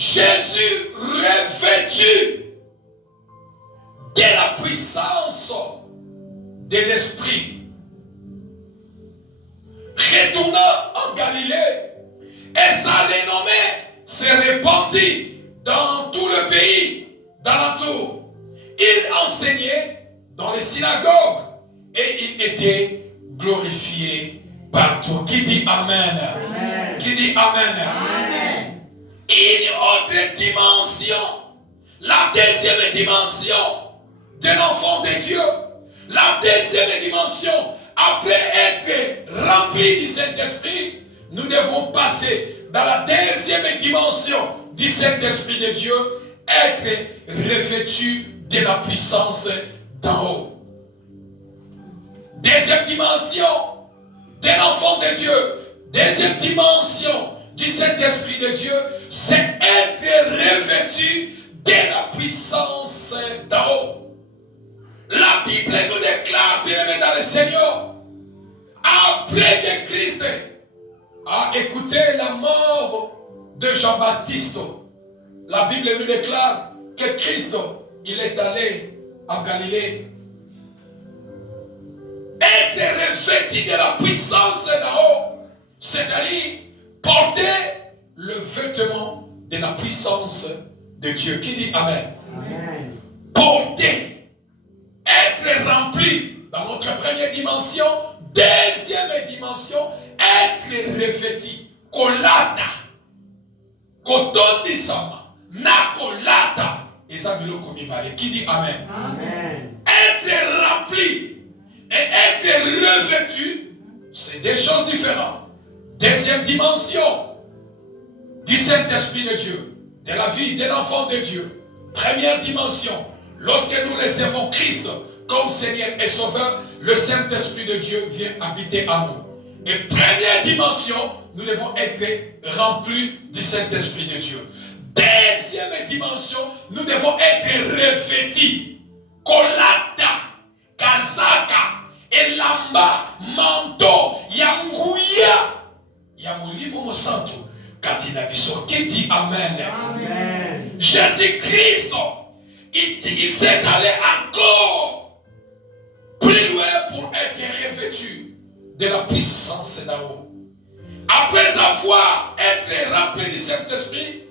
Jésus revêtu de la puissance de l'Esprit, retourna en Galilée et sa renommée se répandit dans tout le pays d'alentour. Il enseignait dans les synagogues et il était glorifié partout. Qui dit Amen? Amen. Qui dit Amen? Amen. Une autre dimension, la deuxième dimension de l'enfant de Dieu, la deuxième dimension, après être rempli du Saint-Esprit, nous devons passer dans la deuxième dimension du Saint-Esprit de Dieu, être revêtu de la puissance d'en haut. Deuxième dimension de l'enfant de Dieu, deuxième dimension du Saint-Esprit de Dieu, c'est être revêtu de la puissance d'en haut. La Bible nous déclare, bien-aimés dans le Seigneur, après que Christ a écouté la mort de Jean-Baptiste, la Bible nous déclare que Christ, il est allé en Galilée. Être revêtu de la puissance d'en haut, c'est-à-dire porter le vêtement de la puissance de Dieu. Qui dit Amen? Amen. Porter, être rempli dans notre première dimension, deuxième dimension, être revêtu. Kolata, kotondisama, nakolata, qui dit Amen? Amen. Être rempli et être revêtu, c'est des choses différentes. Deuxième dimension du Saint-Esprit de Dieu, de la vie de l'enfant de Dieu. Première dimension, lorsque nous recevons Christ comme Seigneur et Sauveur, le Saint-Esprit de Dieu vient habiter en nous. Et première dimension, nous devons être remplis du Saint-Esprit de Dieu. Deuxième dimension, nous devons être revêtus. Kolata, kazaka, elamba, manto, yanguya. Yamulimo santo, katina biso. Qui dit Amen? Amen. Jésus-Christ, il s'est allé encore plus loin pour être revêtu de la puissance d'en haut. Après avoir été rempli du Saint-Esprit,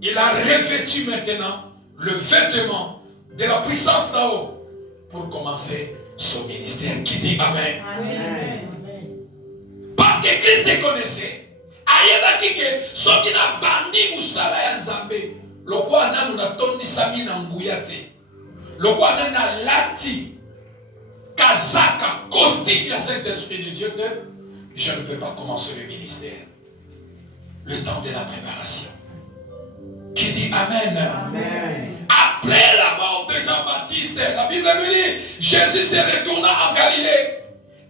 il a revêtu maintenant le vêtement de la puissance d'en haut pour commencer son ministère. Qui dit Amen? Amen. Parce que Christ connaissait. Ayebaki ke soki na bandi musala ya Nzambe, lokwa nanu na tondisami na nguya te. Lokwa nanu na lati kazaka costume ya Saint-Esprit de Dieu te, je ne peux pas commencer le ministère. Le temps de la préparation. Qui dit Amen? Amen. Après la mort de Jean-Baptiste, la Bible nous dit, Jésus se retourna en Galilée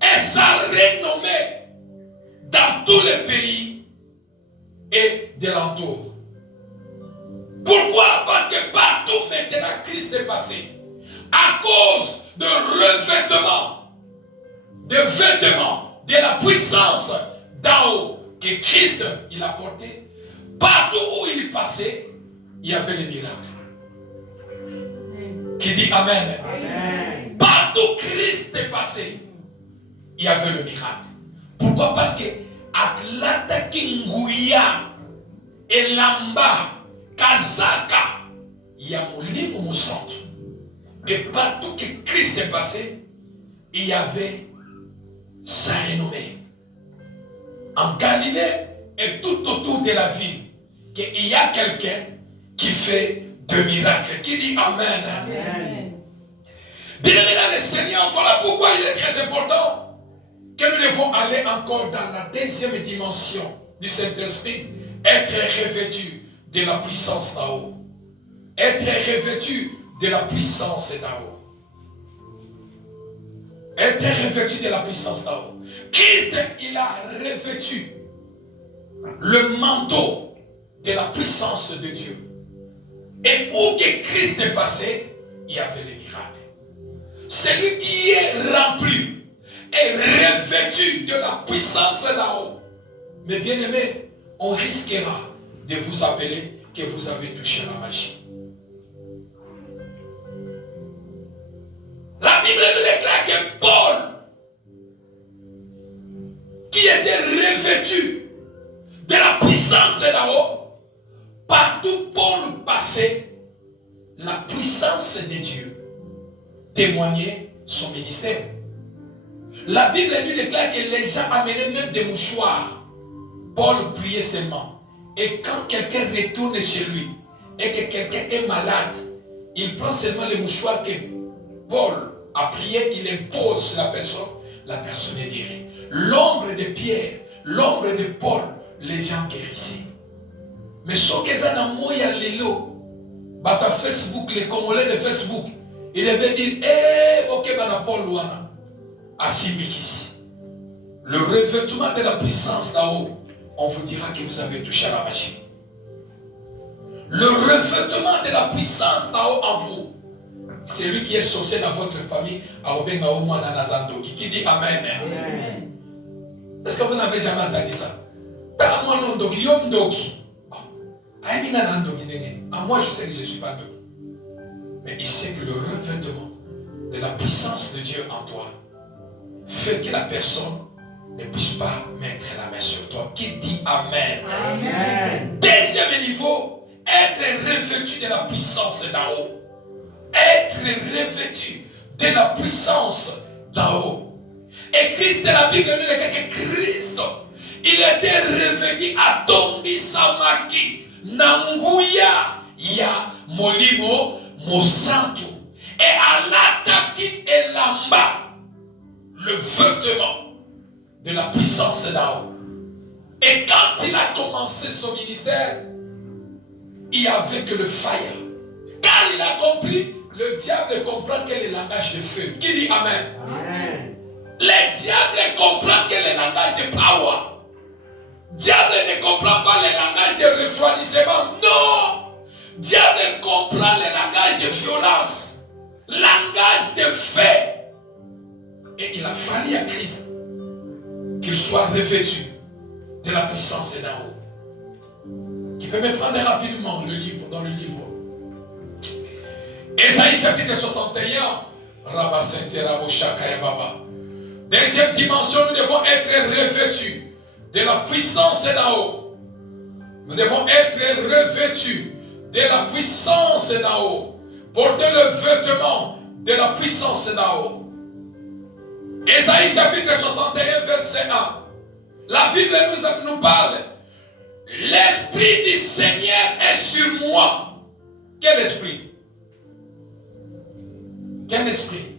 et sa renommée dans tous les pays et de l'entour. Pourquoi? Parce que partout maintenant Christ est passé. À cause de revêtement, de vêtements, de la puissance d'en haut que Christ il a porté. Partout où il passait, il y avait les miracles. Qui dit Amen? Amen. Partout Christ est passé, il y avait le miracle. Pourquoi? Parce que Atlanta Kinguya, Elamba, Kazaka, il y a mon livre, mon centre. Et partout que Christ est passé, il y avait sa renommée. En Galilée et tout autour de la ville, qu'il y a quelqu'un qui fait de miracles. Qui dit Amen? Amen. Bien-aimés dans le Seigneur, voilà pourquoi il est très important que nous devons aller encore dans la deuxième dimension du Saint-Esprit, être revêtu de la puissance d'en haut. Être revêtu de la puissance d'en haut. Être revêtu de la puissance d'en haut. Christ, il a revêtu le manteau de la puissance de Dieu. Et où que Christ est passé, il y avait les miracles. Celui qui est rempli et revêtu de la puissance d'en haut. Mais bien aimé, on risquera de vous appeler que vous avez touché la magie. La Bible nous déclare que Paul, qui était revêtu de la puissance d'en haut, partout Paul passait, la puissance de Dieu témoignait son ministère. La Bible nous déclare que les gens amenaient même des mouchoirs. Paul priait seulement. Et quand quelqu'un retourne chez lui et que quelqu'un est malade, il prend seulement les mouchoirs que Paul a prié, il impose sur la personne est guérie. L'ombre de Pierre, l'ombre de Paul, les gens guérissaient. Mais ce que ça n'a moyen l'élo, bata Facebook, les Congolais de Facebook, il devait dire, ok, bana Paul Louana, Asimikis. Le revêtement de la puissance là-haut, on vous dira que vous avez touché à la magie. Le revêtement de la puissance là-haut en vous, c'est lui qui est sorti dans votre famille, qui dit Amen. Amen. Est-ce que vous n'avez jamais entendu ça? À moi, je sais que je ne suis pas Ndoki. Mais il sait que le revêtement de la puissance de Dieu en toi fait que la personne ne puisse pas mettre la main sur toi. Qui dit Amen. Amen. Deuxième niveau, être revêtu de la puissance d'en haut. Être revêtu de la puissance d'en haut. Et Christ, la Bible nous dit que Christ, il était revêtu à Tondi Samaki, Nanguya, Ya Molimo, Mosantu. Et à l'Ataki et Lamba, le vêtement de la puissance d'en haut. Et quand il a commencé son ministère, il n'y avait que le fire. Car il a compris, le diable comprend quel est le langage de feu. Qui dit Amen? Amen. Le diable comprend quel est le langage de power. Le diable ne comprend pas le langage de refroidissement. Non! Le diable comprend le langage de violence. Langage de feu. Et il a fallu à Christ qu'il soit revêtu de la puissance d'en haut. Qui peut me prendre rapidement le livre, dans le livre. Ésaïe chapitre 61. Deuxième dimension, nous devons être revêtus de la puissance d'en haut. Nous devons être revêtus de la puissance d'en haut. Porter le vêtement de la puissance d'en haut. Ésaïe chapitre 61 verset 1. La Bible nous parle. L'Esprit du Seigneur est sur moi. Quel esprit? Quel esprit?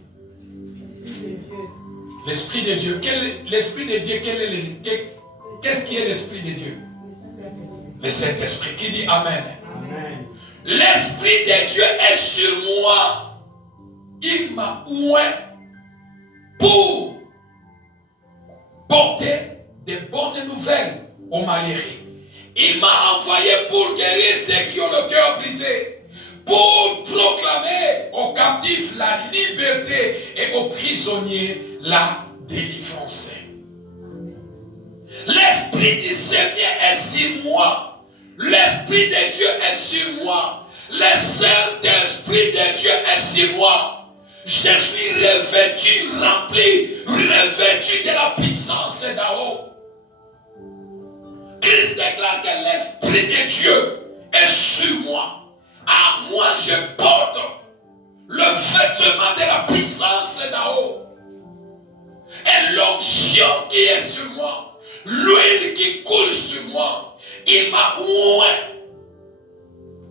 L'Esprit de Dieu. L'Esprit de Dieu, qu'est-ce qui est l'Esprit de Dieu? Le Saint-Esprit. Qui dit Amen? Amen. L'Esprit de Dieu est sur moi. Il m'a oint pour porter de bonnes nouvelles aux malheureux. Il m'a envoyé pour guérir ceux qui ont le cœur brisé, pour proclamer aux captifs la liberté et aux prisonniers la délivrance. L'Esprit du Seigneur est sur moi. L'Esprit de Dieu est sur moi. Le Saint-Esprit de Dieu est sur moi. Je suis revêtu, rempli, revêtu de la puissance d'en haut. Christ déclare que l'Esprit de Dieu est sur moi. À moi, je porte le vêtement de la puissance d'en haut. Et l'onction qui est sur moi, l'huile qui coule sur moi, il m'a oint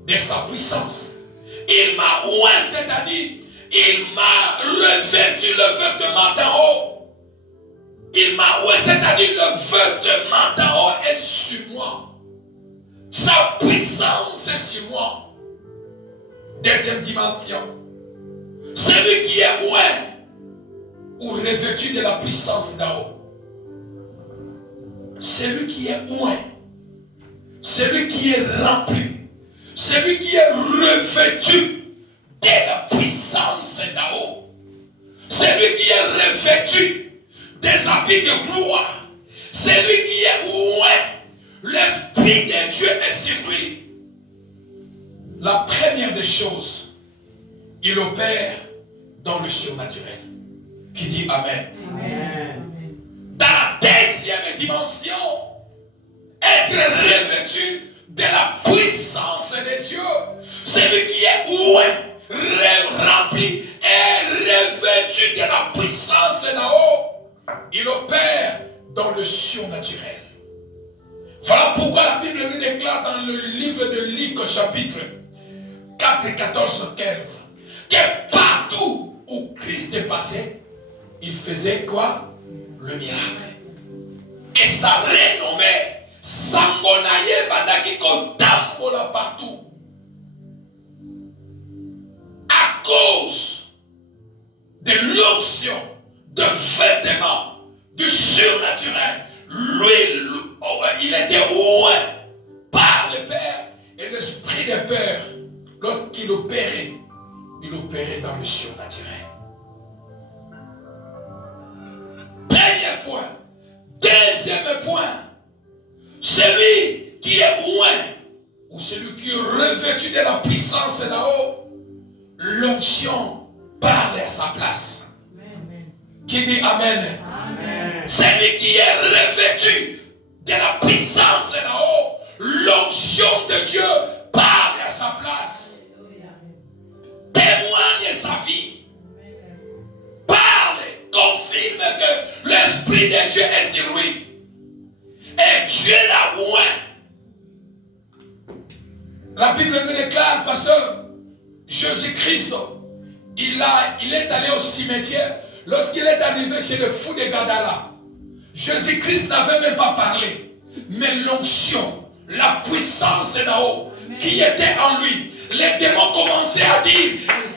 de sa puissance. Il m'a oint, c'est-à-dire, il m'a revêtu le vêtement d'en haut. Il m'a oint, c'est-à-dire, le vêtement d'en haut est sur moi. Sa puissance est sur moi. Deuxième dimension. Celui qui est oint ou revêtu de la puissance d'en haut. Celui qui est oint. Celui qui est rempli. Celui qui est revêtu de la puissance d'en haut. Celui qui est revêtu des habits de gloire. Celui qui est oint. L'Esprit de Dieu est sur lui. La première des choses, il opère dans le surnaturel. Qui dit Amen. Amen. Dans la deuxième dimension, être revêtu de la puissance de Dieu. Celui qui est rempli et revêtu de la puissance là-haut, il opère dans le surnaturel. Voilà pourquoi la Bible nous déclare dans le livre de Luc chapitre 4, 14, 15 que partout où Christ est passé, il faisait quoi? Le miracle. Et sa renommée Sangonaye Badaki Kotambola partout. À cause de l'onction, de vêtements, du surnaturel, lui, il était oué par le Père et l'Esprit de Père. Lorsqu'il opérait, il opérait dans le surnaturel. Premier point. Deuxième point. Celui qui est loin, ou celui qui est revêtu de la puissance là-haut, l'onction parle à sa place. Amen. Qui dit Amen? Amen. Celui qui est revêtu de la puissance là-haut, l'onction de Dieu parle à sa place. Témoigne sa vie. Parle, confirme que l'Esprit de Dieu est sur lui. Et Dieu l'a loin. La Bible nous déclare, pasteur, Jésus-Christ, il est allé au cimetière. Lorsqu'il est arrivé chez le fou de Gadara, Jésus-Christ n'avait même pas parlé. Mais l'onction, la puissance là-haut, qui était en lui, les démons commençaient à dire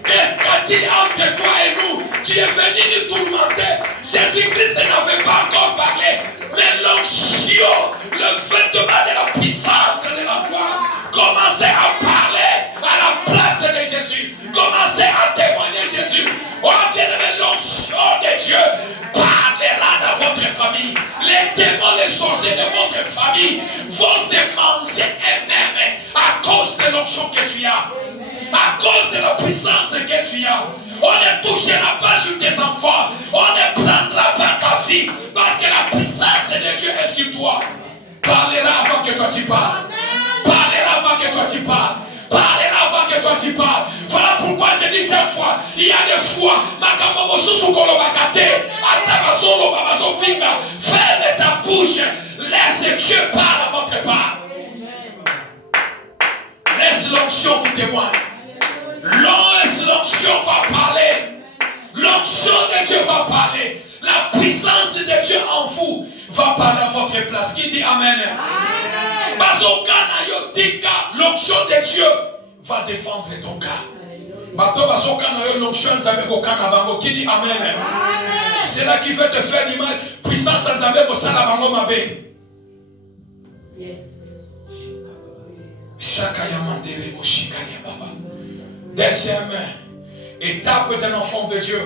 que qu'a-t-il entre toi et nous? Tu es venu nous tourmenter. Jésus-Christ n'avait pas encore parlé. Mais l'onction, le vêtement de la puissance de la gloire, commençait à parler à la place de Jésus. Commençait à témoigner Jésus. Oh bien-aimé, l'onction de Dieu parlera dans votre famille. Les démons, les sorciers de votre famille vont se manger eux-mêmes à cause de l'onction que tu as. À cause de la puissance que tu as. On ne touchera pas sur tes enfants. On ne prendra pas ta vie. Parce que la puissance de Dieu est sur toi. Parlera avant que toi tu parles. Parlera avant que toi tu parles. Parlera avant que toi tu parles. Voilà pourquoi je dis chaque fois, il y a des fois, ferme ta bouche. Laisse Dieu parler avant que parle. Laisse l'onction vous témoigne. L'onction va parler. L'onction de Dieu va parler. La puissance de Dieu en vous va parler à votre place. Qui dit Amen? L'onction de Dieu va défendre ton cas. Qui dit Amen? C'est là qui veut te faire du mal. Puissance en Zambé pour ça la bango mabe. Deuxième étape d'un enfant de Dieu,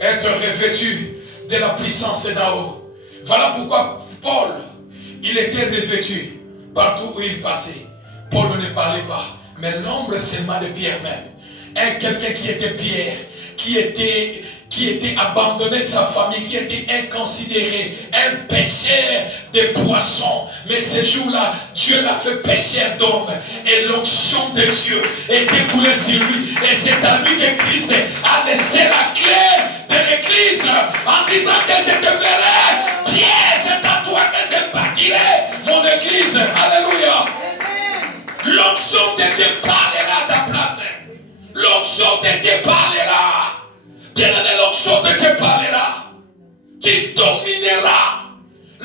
être revêtu de la puissance d'en haut. Voilà pourquoi Paul, il était revêtu partout où il passait. Paul ne parlait pas, mais l'ombre seulement de Pierre même. Et quelqu'un qui était Pierre, qui était abandonné de sa famille, qui était inconsidéré, un pêcheur de poissons. Mais ce jour-là, Dieu l'a fait pêcheur d'hommes. Et l'onction de Dieu est découlée sur lui. Et c'est à lui que Christ a laissé la clé de l'église en disant que je te ferai. Pierre, c'est à toi que je bâtirai mon église. Alléluia. L'onction de Dieu parlera à ta place. L'onction de Dieu parlera. Bien-aimé, l'onction de Dieu parlera. Tu domineras.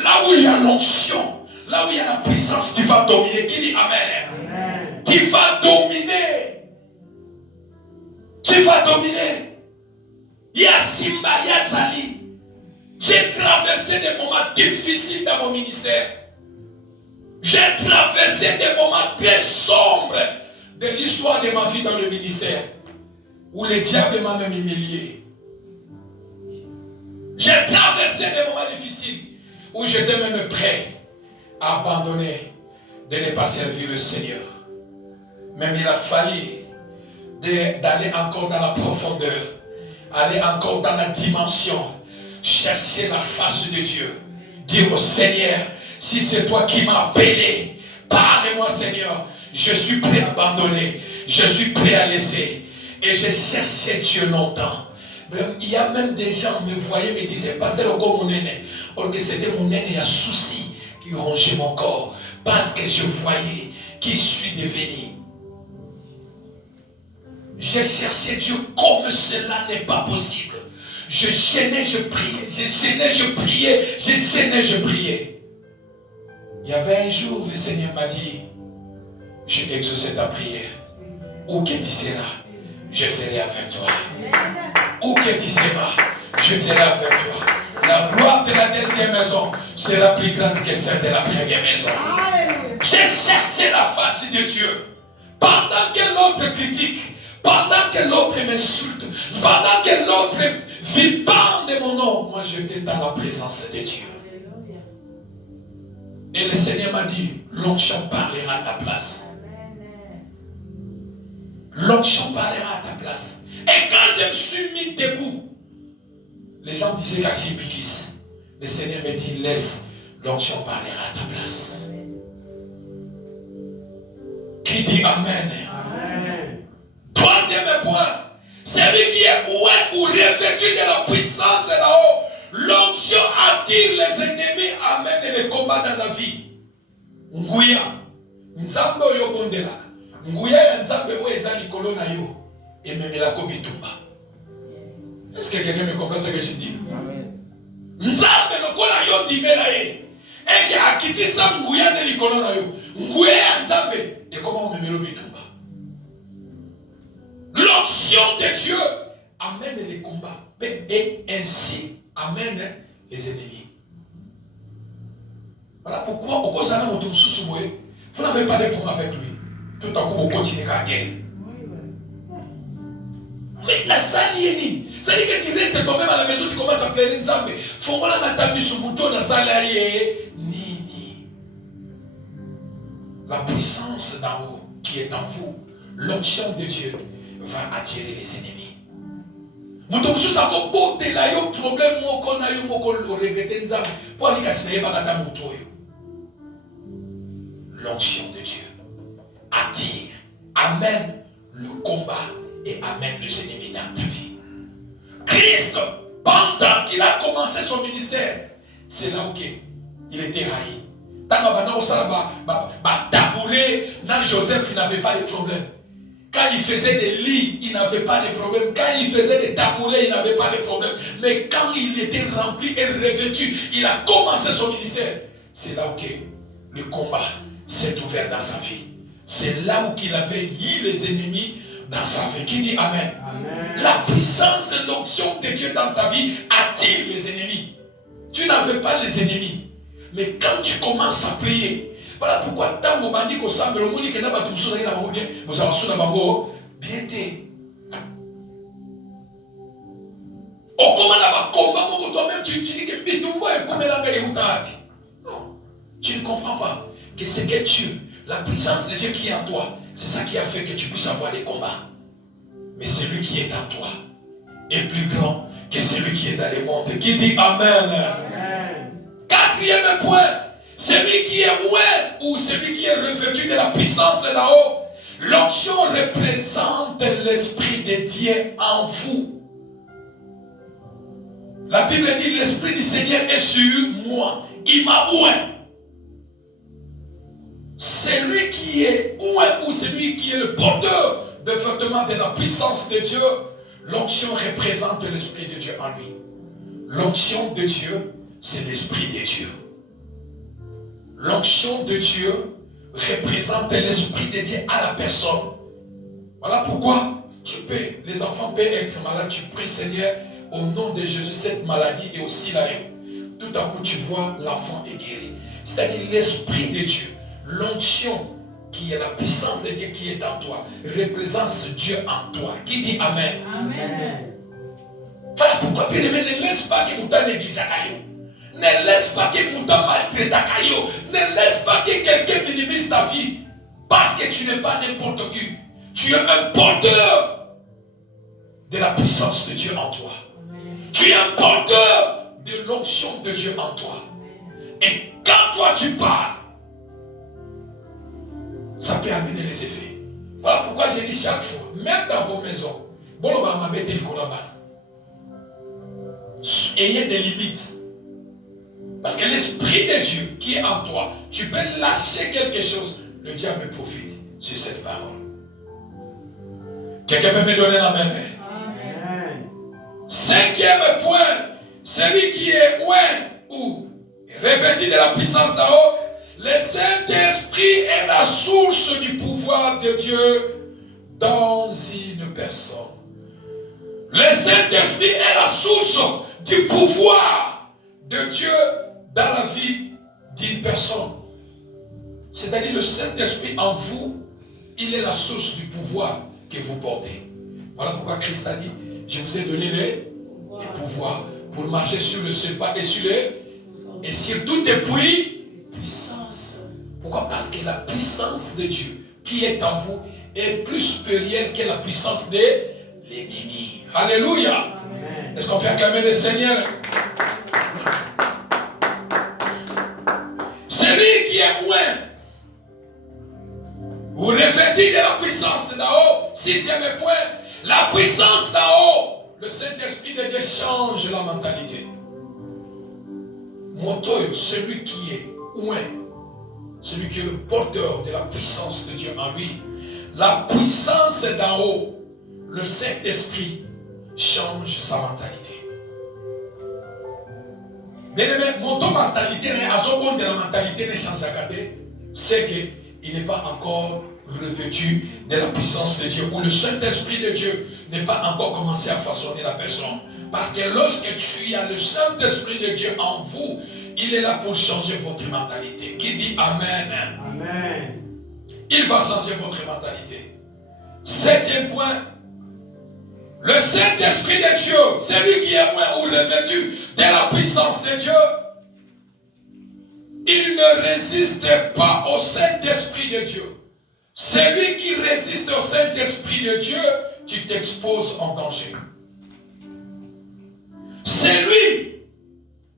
Là où il y a l'onction, là où il y a la puissance, tu vas dominer. Qui dit Amen? Amen. Tu vas dominer. Tu vas dominer. Il y a Simba, il y a Sali. J'ai traversé des moments difficiles dans mon ministère. J'ai traversé des moments très sombres de l'histoire de ma vie dans le ministère, où le diable m'a même humilié. J'ai traversé des moments difficiles, où j'étais même prêt à abandonner, de ne pas servir le Seigneur. Même il a fallu d'aller encore dans la profondeur, aller encore dans la dimension, chercher la face de Dieu. Dire au Seigneur, si c'est toi qui m'as appelé, parle-moi Seigneur. Je suis prêt à abandonner, je suis prêt à laisser. Et j'ai cherché Dieu longtemps. Il y a même des gens me voyaient, me disaient, pasteur, encore mon aîné. Or que c'était mon aîné, il y a souci qui rongeait mon corps. Parce que je voyais qui je suis devenu. J'ai cherché Dieu comme cela n'est pas possible. Je gênais, je priais, je gênais, je priais, je gênais, je priais. Il y avait un jour, le Seigneur m'a dit, j'ai exaucé ta prière. Où que tu seras, je serai avec toi. Où que tu seras, je serai avec toi. La gloire de la deuxième maison sera plus grande que celle de la première maison. J'ai cherché la face de Dieu. Pendant que l'autre critique, pendant que l'autre m'insulte, pendant que l'autre vilipende de mon nom, moi j'étais dans la présence de Dieu. Et le Seigneur m'a dit, l'onction parlera à ta place. L'onction parlera à ta place. Et quand je me suis mis debout, les gens disaient qu'Assis Bikis. Le Seigneur me dit, laisse, l'onction parlera à ta place. Qui dit Amen? Amen. Troisième point, celui qui est oué ou revêtu de la puissance là-haut, l'onction attire les ennemis, amène les combats dans la vie. Nguya, nzambe oyo bondela. Nguya ya nzambe oyo eza likolo na yo, ememelako bitumba. Est-ce que quelqu'un me comprend ce que je dis? Nzambe lokola yo ndimela ye. Eke akitisa nguya de likolo na yo. Nguya ya nzambe, et comment on memelo bitumba? L'onction de Dieu amène les combats et ainsi amène les ennemis. Voilà pourquoi au cause d'un autre vous n'avez pas de problème avec lui. Tout à coup, vous continuez à guerre. Mais la salle y est ni. C'est-à-dire que tu restes toi-même à la maison, tu commences à plaider Nzambe. Faut-moi la matamu sur bouton, la salle y est ni. La puissance d'en haut qui est en vous, l'onction de Dieu va attirer les ennemis. L'onction de Dieu attire, amène le combat et amène les ennemis dans ta vie. Christ, pendant qu'il a commencé son ministère, c'est là où il était haï. Tant que tabouret, Joseph, il n'avait pas de problème. Quand il faisait des lits, il n'avait pas de problème. Quand il faisait des tabourets, il n'avait pas de problème. Mais quand il était rempli et revêtu, il a commencé son ministère. C'est là où le combat s'est ouvert dans sa vie. C'est là où il avait eu les ennemis dans sa vie. Qui dit Amen? Amen. La puissance et l'onction de Dieu dans ta vie attire les ennemis. Tu n'avais pas les ennemis. Mais quand tu commences à prier, voilà pourquoi tant que bandit ko sambe le monde que na ba tumso na bango bien, vous avez su na bango bien té. Au comment na ba combat moko toi-même tu dis que bitumbo et comme na ngai utabi. Non, tu ne comprends pas que c'est que Dieu, la puissance de Dieu qui est en toi, c'est ça qui a fait que tu puisses avoir les combats. Mais celui qui est en toi est plus grand que celui qui est dans les mondes. Qui dit Amen? Amen. Quatrième point. Celui qui est oué ou celui qui est revêtu de la puissance là-haut, l'onction représente l'Esprit de Dieu en vous. La Bible dit l'Esprit du Seigneur est sur moi. Il m'a oué. Celui qui est oué ou celui qui est le porteur de vêtements de la puissance de Dieu, l'onction représente l'Esprit de Dieu en lui. L'onction de Dieu, c'est l'Esprit de Dieu. L'onction de Dieu représente l'Esprit de Dieu à la personne. Voilà pourquoi les enfants peuvent être malades. Tu pries, Seigneur, au nom de Jésus, cette maladie est aussi là. Tout à coup, tu vois, l'enfant est guéri. C'est-à-dire l'Esprit de Dieu, l'onction qui est la puissance de Dieu qui est en toi, représente Dieu en toi. Qui dit Amen? Amen. Voilà pourquoi, bien aimé, ne laisse pas que nous t'en néglige. Ne laisse pas que Mouta maltraite ta caillou. Ne laisse pas que quelqu'un minimise ta vie. Parce que tu n'es pas n'importe qui. Tu es un porteur de la puissance de Dieu en toi. Tu es un porteur de l'onction de Dieu en toi. Et quand toi tu parles, ça peut amener les effets. Voilà pourquoi j'ai dit chaque fois, même dans vos maisons, ayez des limites. Parce que l'Esprit de Dieu qui est en toi, tu peux lâcher quelque chose, le diable profite sur cette parole. Quelqu'un peut me donner la main? Amen. Cinquième point, celui qui est loin ou revêtu de la puissance d'en haut, le Saint-Esprit est la source du pouvoir de Dieu dans une personne. Le Saint-Esprit est la source du pouvoir de Dieu dans la vie d'une personne. C'est-à-dire le Saint-Esprit en vous, il est la source du pouvoir que vous portez. Voilà pourquoi Christ a dit, je vous ai donné les pouvoirs pour marcher sur le pas et sur les et sur toutes les puissances. Pourquoi? Parce que la puissance de Dieu qui est en vous est plus supérieure que la puissance de l'ennemi. Alléluia. Est-ce qu'on peut acclamer le Seigneur? Celui qui est loin, vous revêtez de la puissance d'en haut. Sixième point, la puissance d'en haut. Le Saint-Esprit de Dieu change la mentalité. Montoyo, celui qui est loin, celui qui est le porteur de la puissance de Dieu en lui, la puissance d'en haut, le Saint-Esprit change sa mentalité. Bien aimé, mon mentalité, à ce moment de la mentalité ne change à côté, c'est qu'il n'est pas encore revêtu de la puissance de Dieu, ou le Saint-Esprit de Dieu n'est pas encore commencé à façonner la personne. Parce que lorsque tu as le Saint-Esprit de Dieu en vous, il est là pour changer votre mentalité. Qui dit Amen? Amen. Il va changer votre mentalité. Septième point, le Saint-Esprit de Dieu, celui qui est loin ou revêtu de la puissance de Dieu, il ne résiste pas au Saint-Esprit de Dieu. Celui qui résiste au Saint-Esprit de Dieu, tu t'exposes en danger. Celui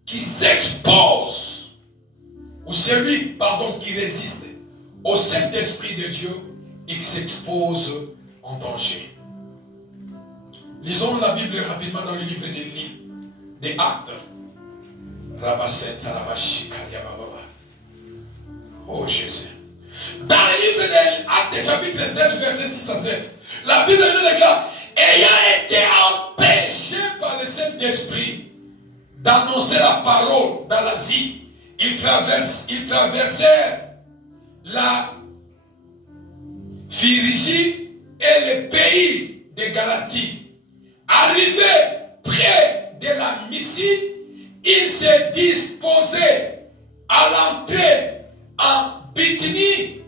qui s'expose, ou celui, qui résiste au Saint-Esprit de Dieu, il s'expose en danger. Lisons la Bible rapidement dans le livre des Actes. Oh Jésus. Dans le livre des Actes, chapitre 16, verset 6 à 7, la Bible nous déclare, ayant été empêché par le Saint-Esprit d'annoncer la parole dans l'Asie, ils traversèrent la Phrygie et les pays de Galatie. Arrivés près de la Mysie, ils se disposaient à l'entrée en Bithynie,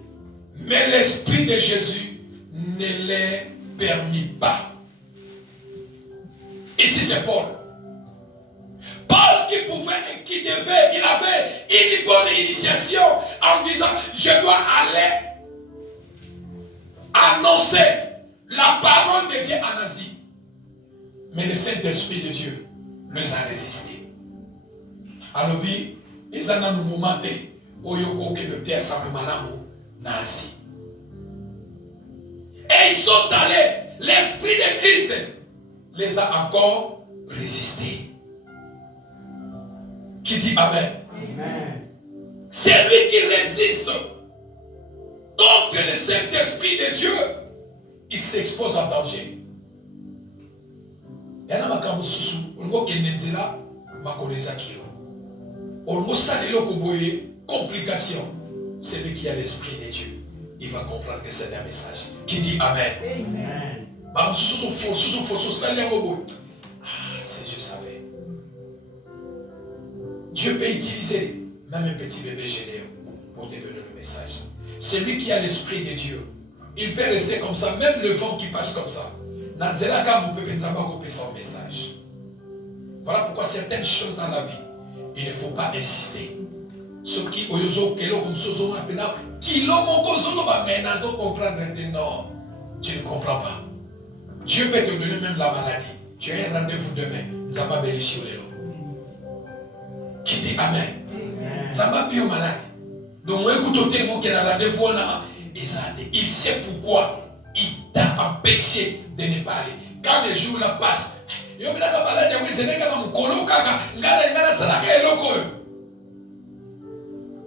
mais l'Esprit de Jésus ne les permit pas. Ici c'est Paul. Paul il avait une bonne initiation en disant, je dois aller annoncer la parole de Dieu en Asie. Mais le Saint-Esprit de Dieu les a résistés. Alors, ils en ont momenté. Et ils sont allés. L'Esprit de Christ les a encore résistés. Qui dit Amen? Amen. C'est lui qui résiste contre le Saint-Esprit de Dieu. Il s'expose à danger. Yana makambo susu olgo kenenzela makoleza kilo olgo salelo koboye complication. Celui qui a l'Esprit de Dieu, il va comprendre que c'est un message. Qui dit Amen? Amen. Ah, si je savais. Dieu peut utiliser même un petit bébé généreux pour te donner le message. Celui qui a l'Esprit de Dieu, il peut rester comme ça, même le vent qui passe comme ça. Son message. Voilà pourquoi certaines choses dans la vie, il ne faut pas insister. soki oyozo kelo comme sozo apena kilo moko zolo ba menazo comprendre non, tu ne comprends pas. Dieu peut te donner même la maladie. Tu as un rendez-vous demain. Nzamba belishi olelo. Qui dit amen. Nzamba bio malade. Donc moi écoute tellement qu'il a rendez-vous on il sait pourquoi il t'a empêché de ne pas aller. Quand les jours là passent, yo mina ka malade ya wizene ka mukolo kaka ngala salaka eloko.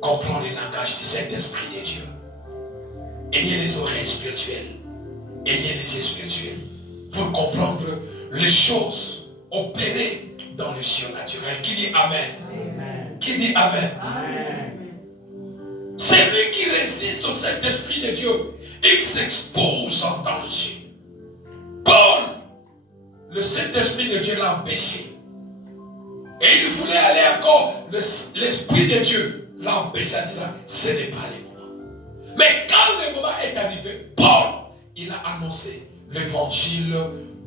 Comprends le langage du Saint-Esprit de Dieu. Ayez les oreilles spirituelles. Ayez les yeux spirituels. Pour comprendre les choses opérées dans le surnaturel. Qui dit Amen? Amen. Qui dit Amen? Amen. C'est lui qui résiste au Saint-Esprit de Dieu. Il s'expose en danger. Paul, le Saint-Esprit de Dieu l'a empêché. Et il voulait aller encore. L'Esprit de Dieu l'a empêché en disant, ce n'est pas le moment. Mais quand le moment est arrivé, Paul, il a annoncé l'évangile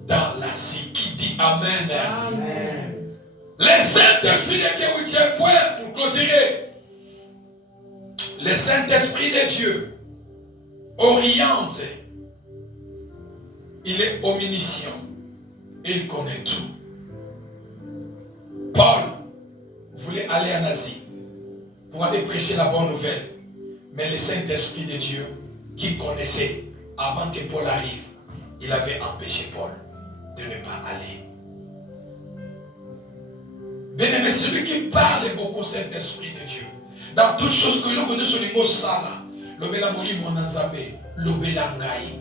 dans l'Asie. Qui dit Amen. Amen. Le Saint-Esprit de Dieu, oui, tiens, point pour clôturer. Le Saint-Esprit de Dieu oriente. Il est omniscient. Il connaît tout. Paul voulait aller en Asie pour aller prêcher la bonne nouvelle. Mais le Saint-Esprit de Dieu, qui connaissait avant que Paul arrive, il avait empêché Paul de ne pas aller. Bien-aimé, celui qui parle beaucoup au Saint-Esprit de Dieu, dans toutes choses que l'on connaît sur le mot Sala, l'obéla moli monanzabé, l'obéla ngai.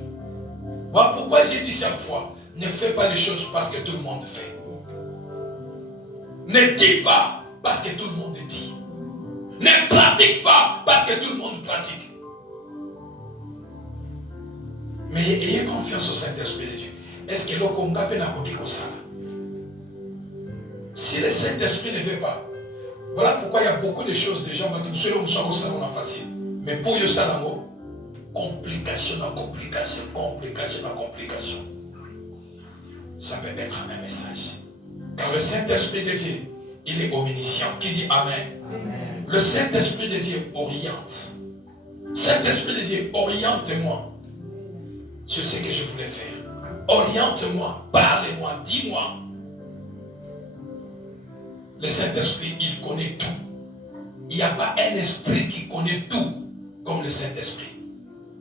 Voilà pourquoi j'ai dit chaque fois, ne fais pas les choses parce que tout le monde fait. Ne dis pas parce que tout le monde dit. Ne pratique pas parce que tout le monde pratique. Mais ayez confiance au Saint-Esprit de Dieu. Est-ce que l'on n'a pas ça? Si le Saint-Esprit ne veut pas, voilà pourquoi il y a beaucoup de choses, des gens qui disent que ça facile. Mais pour eux, ça, complication. Ça peut être un même message. Car le Saint-Esprit de Dieu, il est omniscient. Qui dit Amen? Amen. Le Saint-Esprit de Dieu oriente. Saint-Esprit de Dieu, oriente-moi. Je sais que je voulais faire. Oriente-moi, parle-moi, dis-moi. Le Saint-Esprit, il connaît tout. Il n'y a pas un esprit qui connaît tout comme le Saint-Esprit.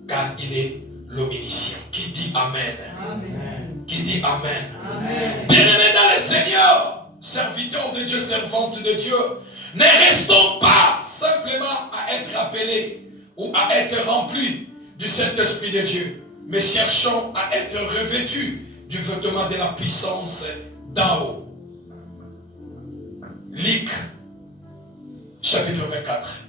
Car il est l'omniscient. Qui dit Amen? Amen. Qui dit Amen? Amen. Bien-aimés dans le Seigneur, serviteurs de Dieu, servantes de Dieu, ne restons pas simplement à être appelés ou à être remplis du Saint-Esprit de Dieu, mais cherchons à être revêtus du vêtement de la puissance d'en haut. Luc, chapitre 24.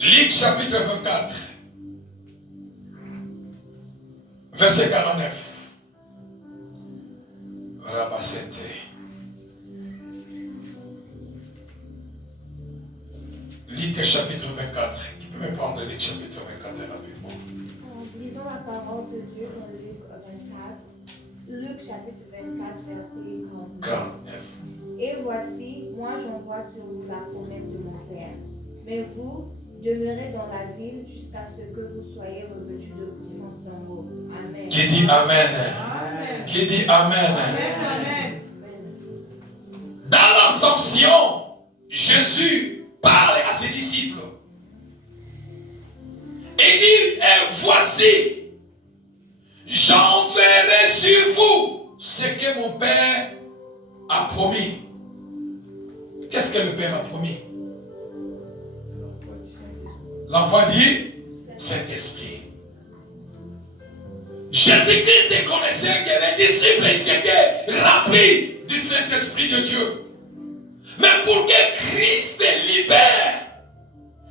Luc, chapitre 24, verset 49. Luc chapitre 24. Qui peut me prendre Luc chapitre 24 rapidement? En lisant la parole de Dieu dans Luc 24, Luc chapitre 24, verset 49. Et voici, moi j'envoie sur vous la promesse de mon Père. Mais vous, demeurez dans la ville jusqu'à ce que vous soyez revêtus de puissance d'en haut. Amen. Qui dit Amen? Amen. Qui dit Amen? Amen. Amen. Dans l'Assomption, Jésus parle à ses disciples. Et dit, et voici, j'enverrai sur vous ce que mon Père a promis. Qu'est-ce que le Père a promis? L'envoi du Saint-Esprit. Jésus-Christ connaissait que les disciples étaient remplis du Saint-Esprit de Dieu. Mais pour que Christ libère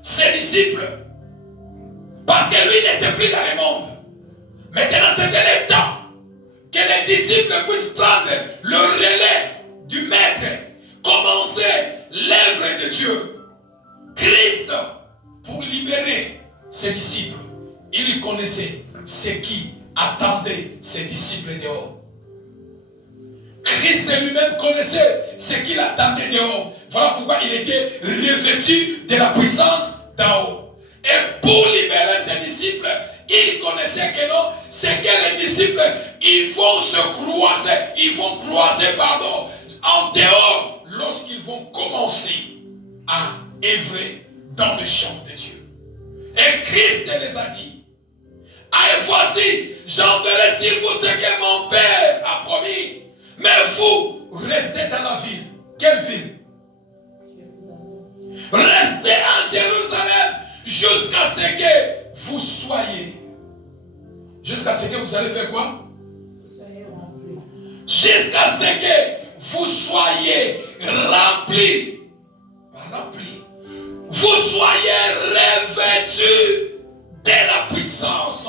ses disciples, parce que lui n'était plus dans le monde, maintenant c'était le temps que les disciples puissent prendre le relais du Maître, commencer l'œuvre de Dieu. Christ, pour libérer ses disciples, il il connaissait ce qui attendait ses disciples dehors. Christ lui-même connaissait ce qu'il attendait dehors. Voilà pourquoi il était revêtu de la puissance d'en haut. Et pour libérer ses disciples, il connaissait que non, c'est que les disciples, ils vont croiser en dehors lorsqu'ils vont commencer à œuvrer dans le champ de Dieu. Et Christ les a dit, ah, et voici, j'enverrai sur vous ce que mon Père a promis. Mais vous, restez dans la ville. Quelle ville? Restez en Jérusalem jusqu'à ce que vous soyez. Jusqu'à ce que vous allez faire quoi? Jusqu'à ce que vous soyez remplis. Pas remplis. Vous soyez revêtus de la puissance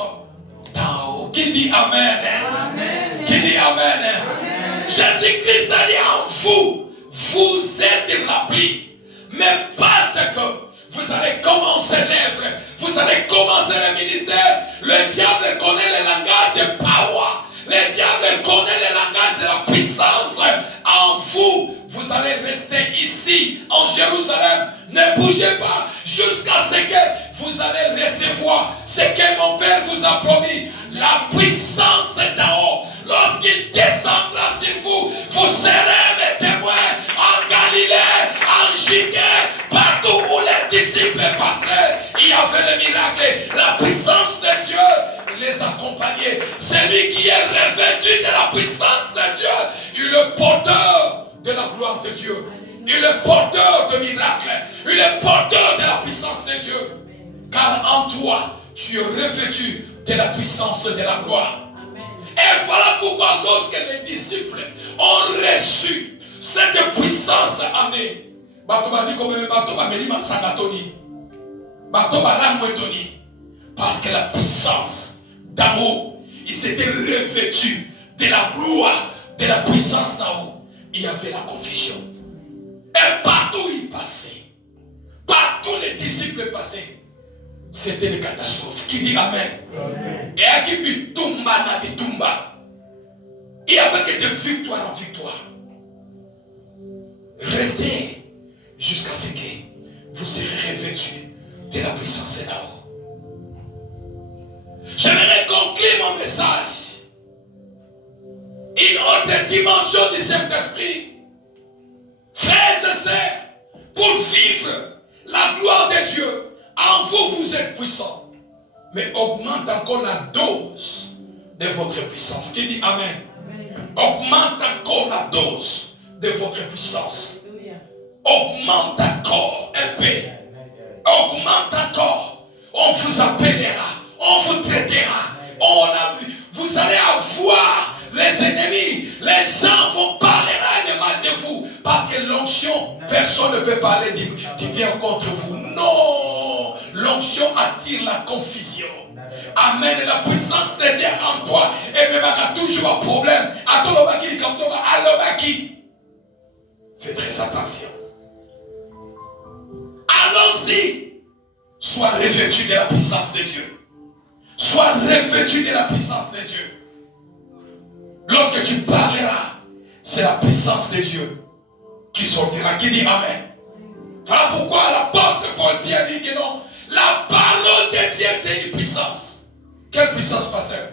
d'en haut. Qui dit Amen? Amen. Qui dit Amen? Amen. Jésus-Christ a dit en vous, vous êtes remplis. Mais parce que vous allez commencer l'œuvre, vous allez commencer le ministère, le diable connaît le langage de power, le diable connaît le langage de la puissance en vous. Vous allez rester ici en Jérusalem, ne bougez pas jusqu'à ce que vous allez recevoir ce que mon Père vous a promis, la puissance d'en haut. Lorsqu'il descendra sur vous, vous serez mes témoins en Galilée, en Judée, partout où les disciples passaient. Il y avait le miracle, la puissance de Dieu les accompagnait. Celui qui est revêtu de la puissance de Dieu, il est le porteur de la gloire de Dieu. Il est le porteur de miracles. Il est le porteur de la puissance de Dieu. Car en toi, tu es revêtu de la puissance de la gloire. Et voilà pourquoi lorsque les disciples ont reçu cette puissance amenée, parce que la puissance d'amour, ils s'étaient revêtus de la gloire, de la puissance d'en haut. Il y avait la confusion. Et partout ils passaient, partout les disciples passaient, c'était une catastrophe. Qui dit Amen? Amen. Et à qui bitumba na bitumba, il n'y avait que de victoire en victoire. Restez jusqu'à ce que vous serez revêtus de la puissance d'en haut. J'aimerais conclure mon message. Une autre dimension du Saint-Esprit. Frères et sœurs, pour vivre la gloire de Dieu, en vous, vous êtes puissants. Mais augmente encore la dose de votre puissance. Qui dit Amen? Amen. Augmente encore la dose de votre puissance. Augmente encore un peu. Augmente encore. On vous appellera. On vous traitera. On a vu. Vous allez avoir les ennemis. Les gens vont parler de mal de vous. Parce que l'onction, personne ne peut parler du bien contre vous. Non. L'onction attire la confusion. Amen. La puissance de Dieu en toi. Et même il y a toujours un problème. Fais très attention. Allons-y. Sois revêtu de la puissance de Dieu. Sois revêtu de la puissance de Dieu. Lorsque tu parleras, c'est la puissance de Dieu qui sortira. Qui dit Amen? Voilà pourquoi l'apôtre Paul Pierre dit que non. La parole de Dieu, c'est une puissance. Quelle puissance, pasteur?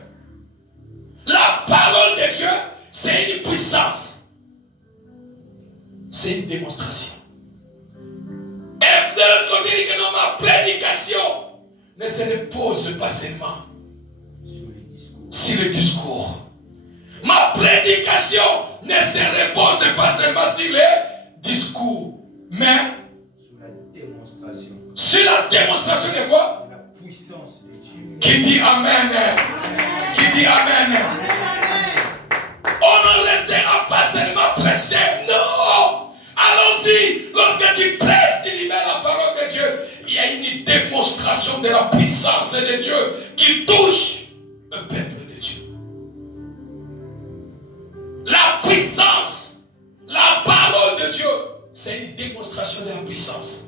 La parole de Dieu, c'est une puissance. C'est une démonstration. Et de l'autre côté, il dit que non, ma prédication ne se repose pas seulement sur le discours. Ma prédication ne se repose pas seulement sur les discours, mais sur la démonstration de quoi? La puissance de Dieu. Qui dit Amen? Amen. Qui dit Amen? Amen. On ne restera pas seulement prêcher. Non. Allons-y. Lorsque tu prêches, tu libères la parole de Dieu. Il y a une démonstration de la puissance de Dieu qui touche le peuple de Dieu. La puissance, la parole de Dieu, c'est une démonstration de la puissance.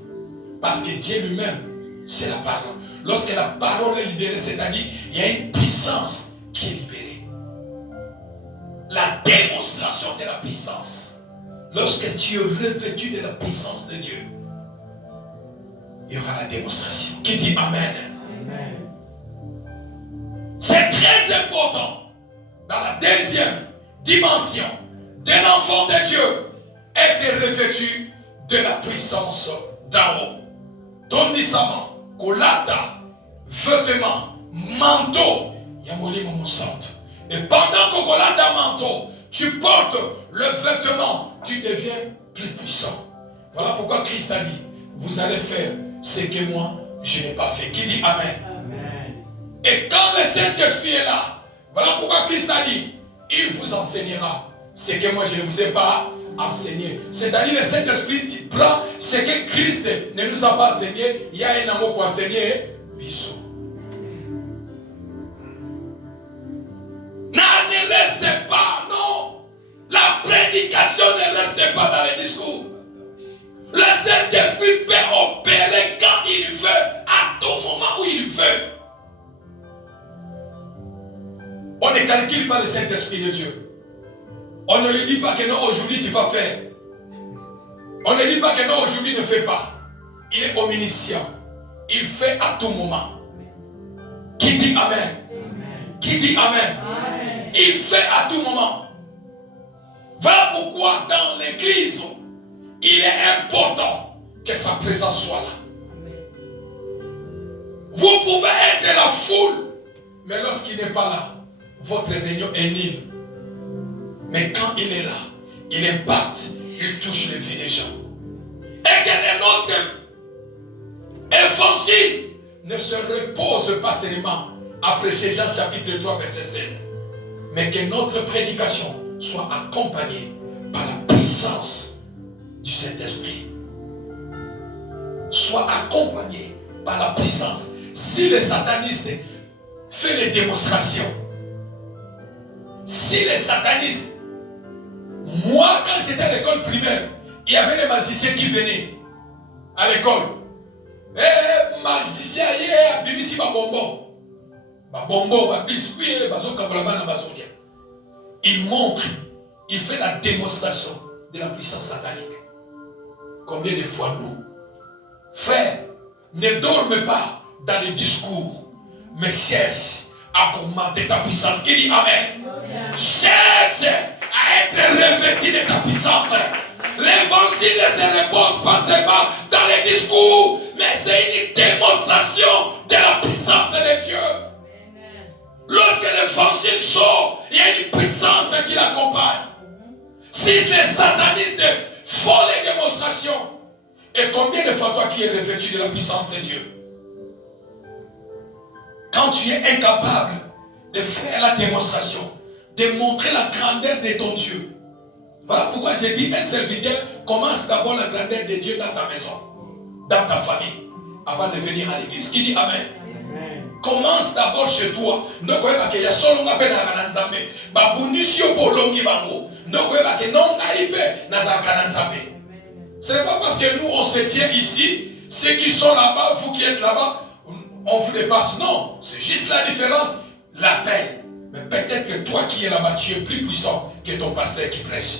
Parce que Dieu lui-même, c'est la parole. lorsque la parole est libérée, c'est-à-dire il y a une puissance qui est libérée. La démonstration de la puissance. Lorsque tu es revêtu de la puissance de Dieu, il y aura la démonstration. Qui dit Amen? Amen. C'est très important dans la deuxième dimension d'un enfant de Dieu, être revêtu de la puissance d'en haut. Tondisama, kolata, vêtements, manteau, yamolimo mosanto. Et pendant que kolata manteau, tu portes le vêtement, tu deviens plus puissant. Voilà pourquoi Christ a dit, vous allez faire ce que moi, je n'ai pas fait. Qui dit Amen? Amen. Et quand le Saint-Esprit est là, voilà pourquoi Christ a dit, il vous enseignera ce que moi, je ne vous ai pas enseigné. C'est-à-dire le Saint-Esprit prend ce que Christ ne nous a pas enseigné. Il y a un amour pour enseigner. Bisous. Ne restez pas, non. La prédication ne reste pas dans les discours. Le Saint-Esprit peut opérer quand il veut, à tout moment où il veut. On ne calcule pas le Saint-Esprit de Dieu. On ne lui dit pas que non, aujourd'hui tu vas faire. On ne dit pas que non, aujourd'hui ne fais pas. Il est omniscient. Il fait à tout moment. Qui dit Amen? Amen. Qui dit Amen? Amen. Il fait à tout moment. Voilà pourquoi dans l'église, il est important que sa présence soit là. Vous pouvez être la foule, mais lorsqu'il n'est pas là, votre réunion est nulle. Mais quand il est là, il impacte, il touche les vies des gens. Et que notre évangile ne se repose pas seulement après Jean chapitre 3 verset 16, mais que notre prédication soit accompagnée par la puissance du Saint-Esprit. Soit accompagnée par la puissance. Si le sataniste fait les démonstrations, si les satanistes, moi quand j'étais à l'école primaire, il y avait des magiciens qui venaient à l'école. Eh, magicien, bibisi ba bonbon. Ba bonbon, ba biscuit, ba zokabolama ba zodia. Il montre, il fait la démonstration de la puissance satanique. Combien de fois nous, frères, ne dorme pas dans les discours, mais cherche à augmenter ta puissance. Qui dit Amen? Cherche à être revêtu de ta puissance. L'évangile ne se repose pas seulement dans les discours, mais c'est une démonstration de la puissance de Dieu. Lorsque l'évangile sort, il y a une puissance qui l'accompagne. Si les satanistes font les démonstrations, et combien de fois toi qui es revêtu de la puissance de Dieu, quand tu es incapable de faire la démonstration, de montrer la grandeur de ton Dieu. Voilà pourquoi j'ai dit, un serviteur commence d'abord la grandeur de Dieu dans ta maison, dans ta famille, avant de venir à l'église. Qui dit Amen? Amen. Commence d'abord chez toi. Ce n'est pas parce que nous on se tient ici, ceux qui sont là-bas, vous qui êtes là-bas, on vous dépasse. Non, c'est juste la différence, la paix. Mais peut-être que toi qui es là-bas, tu es plus puissant que ton pasteur qui prêche.